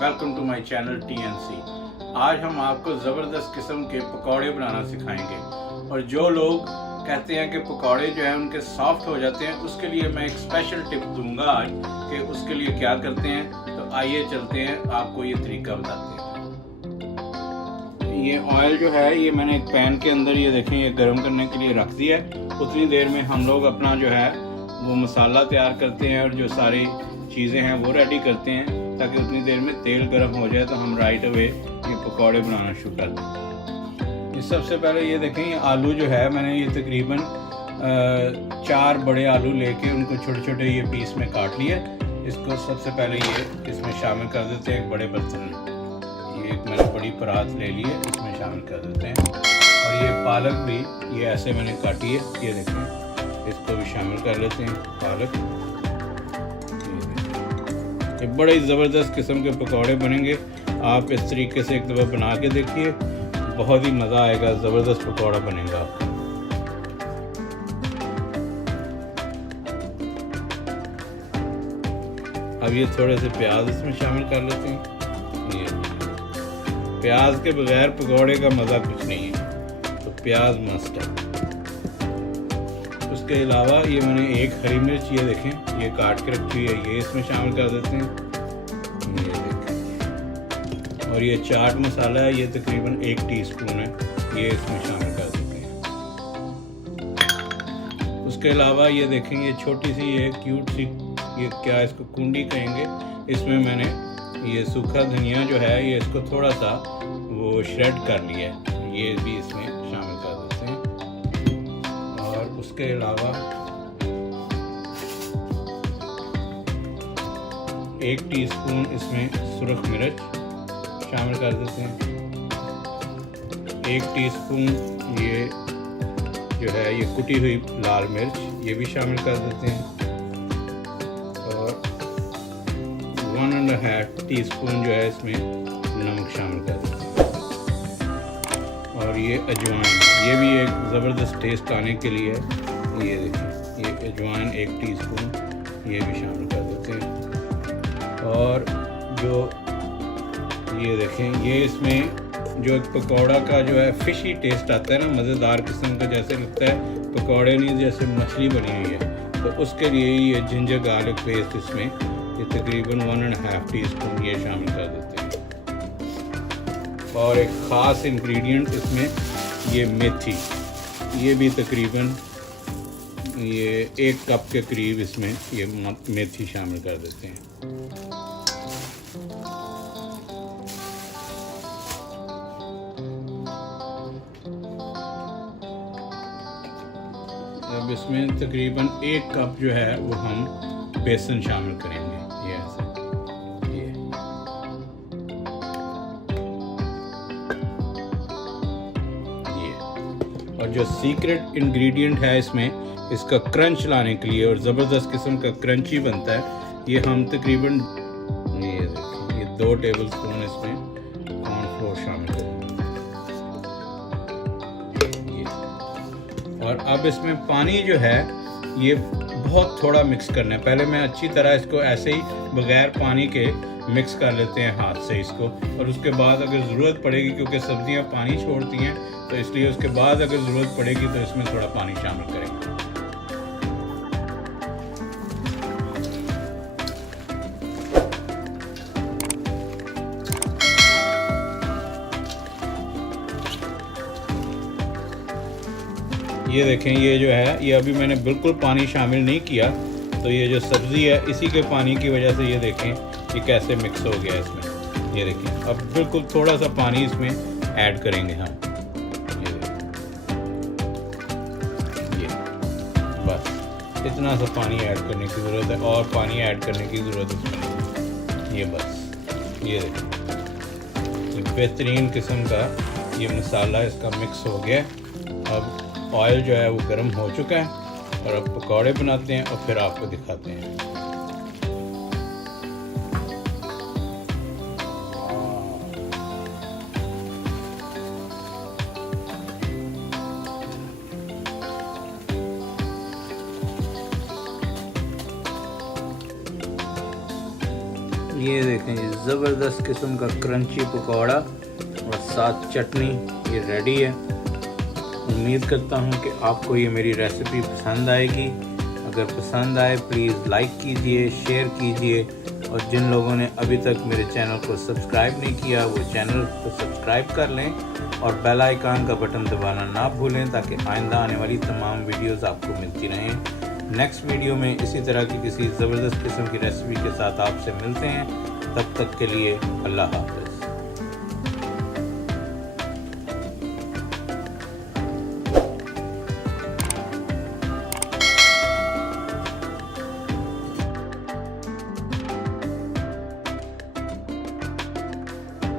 Welcome to my channel TNC। आज हम आपको ज़बरदस्त किस्म के पकौड़े बनाना सिखाएंगे। और जो लोग कहते हैं कि पकौड़े जो हैं उनके सॉफ्ट हो जाते हैं, उसके लिए मैं एक स्पेशल टिप दूंगा आज कि उसके लिए क्या करते हैं। तो आइए चलते हैं, आपको ये तरीका बताते हैं। ये ऑयल जो है ये मैंने एक पैन के अंदर ये देखें ये गर्म करने के लिए रख दिया है। उतनी देर में हम लोग अपना जो है वो मसाला तैयार करते हैं और जो सारी चीज़ें हैं वो रेडी करते हैं, ताकि उतनी देर में तेल गर्म हो जाए तो हम राइट अवे ये पकौड़े बनाना शुरू कर दें। इस सबसे पहले ये देखें ये आलू जो है मैंने ये तकरीबन 4 बड़े आलू लेके उनको छोटे छोटे ये पीस में काट लिया। इसको सबसे पहले ये इसमें शामिल कर देते हैं एक बड़े बर्तन में। ये एक मैंने बड़ी परात ले ली है, इसमें शामिल कर देते हैं। और ये पालक भी ये ऐसे मैंने काटी है, ये देखें इसको भी शामिल कर लेते हैं पालक। ये बड़े ज़बरदस्त किस्म के पकौड़े बनेंगे। आप इस तरीके से एक दफ़ा बना के देखिए, बहुत ही मज़ा आएगा, ज़बरदस्त पकौड़ा बनेगा आपका। अब ये थोड़े से प्याज इसमें शामिल कर लेते हैं। ये प्याज के बगैर पकौड़े का मज़ा कुछ नहीं है, तो प्याज मस्ट है। उसके अलावा ये मैंने एक हरी मिर्च ये देखें ये काट के रखी है, ये इसमें शामिल कर देते हैं। ये देखें, और ये चाट मसाला है, ये तकरीबन 1 टीस्पून है, ये इसमें शामिल कर देते हैं। उसके अलावा ये देखें ये छोटी सी ये क्यूट सी ये क्या इसको कुंडी कहेंगे, इसमें मैंने ये सूखा धनिया जो है ये इसको थोड़ा सा वो श्रेड कर लिया है, ये भी इसमें शामिल कर देते हैं। और उसके अलावा 1 टीस्पून इसमें सुरख मिर्च शामिल कर देते हैं। 1 टीस्पून ये जो है ये कुटी हुई लाल मिर्च ये भी शामिल कर देते हैं। और 1.5 टीस्पून जो है इसमें नमक शामिल कर देते हैं। और ये अजवाइन ये भी एक ज़बरदस्त टेस्ट आने के लिए है, ये देखिए ये अजवाइन 1 टीस्पून ये भी शामिल कर देते हैं। और जो ये देखें ये इसमें जो एक पकौड़ा का जो है फिशी टेस्ट आता है ना, मज़ेदार किस्म का, जैसे लगता है पकौड़े नहीं जैसे मछली बनी हुई है, तो उसके लिए ये जिंजर गार्लिक पेस्ट इसमें ये तकरीबन 1.5 टीस्पून ये शामिल कर देते हैं। और एक ख़ास इंग्रेडिएंट इसमें ये मेथी, ये भी तकरीबन ये 1 कप के करीब इसमें ये मेथी शामिल कर देते हैं। अब इसमें तकरीबन 1 कप जो है वो हम बेसन शामिल करेंगे, ये ऐसे ये। और जो सीक्रेट इंग्रेडिएंट है इसमें इसका क्रंच लाने के लिए और ज़बरदस्त किस्म का क्रंची बनता है, ये हम तकरीबन ये देखिए ये 2 टेबलस्पून इसमें कॉर्नफ्लोर शामिल करेंगे। और अब इसमें पानी जो है ये बहुत थोड़ा मिक्स करना है। पहले मैं अच्छी तरह इसको ऐसे ही बगैर पानी के मिक्स कर लेते हैं हाथ से इसको, और उसके बाद अगर ज़रूरत पड़ेगी, क्योंकि सब्जियां पानी छोड़ती हैं, तो इसलिए उसके बाद अगर ज़रूरत पड़ेगी तो इसमें थोड़ा पानी शामिल करेंगे। ये देखें ये जो है ये अभी मैंने बिल्कुल पानी शामिल नहीं किया, तो ये जो सब्ज़ी है इसी के पानी की वजह से ये देखें ये कैसे मिक्स हो गया इसमें। ये देखें अब बिल्कुल थोड़ा सा पानी इसमें ऐड करेंगे हम, ये बस इतना सा पानी ऐड करने की ज़रूरत है, और पानी ऐड करने की ज़रूरत इसमें ये बस। ये देखें ये बेहतरीन किस्म का ये मसाला इसका मिक्स हो गया। अब ऑयल जो है वो गर्म हो चुका है, और अब पकौड़े बनाते हैं और फिर आपको दिखाते हैं। ये देखें ये ज़बरदस्त किस्म का क्रंची पकौड़ा और साथ चटनी ये रेडी है। उम्मीद करता हूँ कि आपको ये मेरी रेसिपी पसंद आएगी। अगर पसंद आए प्लीज़ लाइक कीजिए, शेयर कीजिए और जिन लोगों ने अभी तक मेरे चैनल को सब्सक्राइब नहीं किया वो चैनल को सब्सक्राइब कर लें और बेल आइकन का बटन दबाना ना भूलें ताकि आइंदा आने वाली तमाम वीडियोस आपको मिलती रहें। नेक्स्ट वीडियो में इसी तरह की किसी ज़बरदस्त किस्म की रेसिपी के साथ आपसे मिलते हैं। तब तक के लिए अल्लाह हाफ़िज़।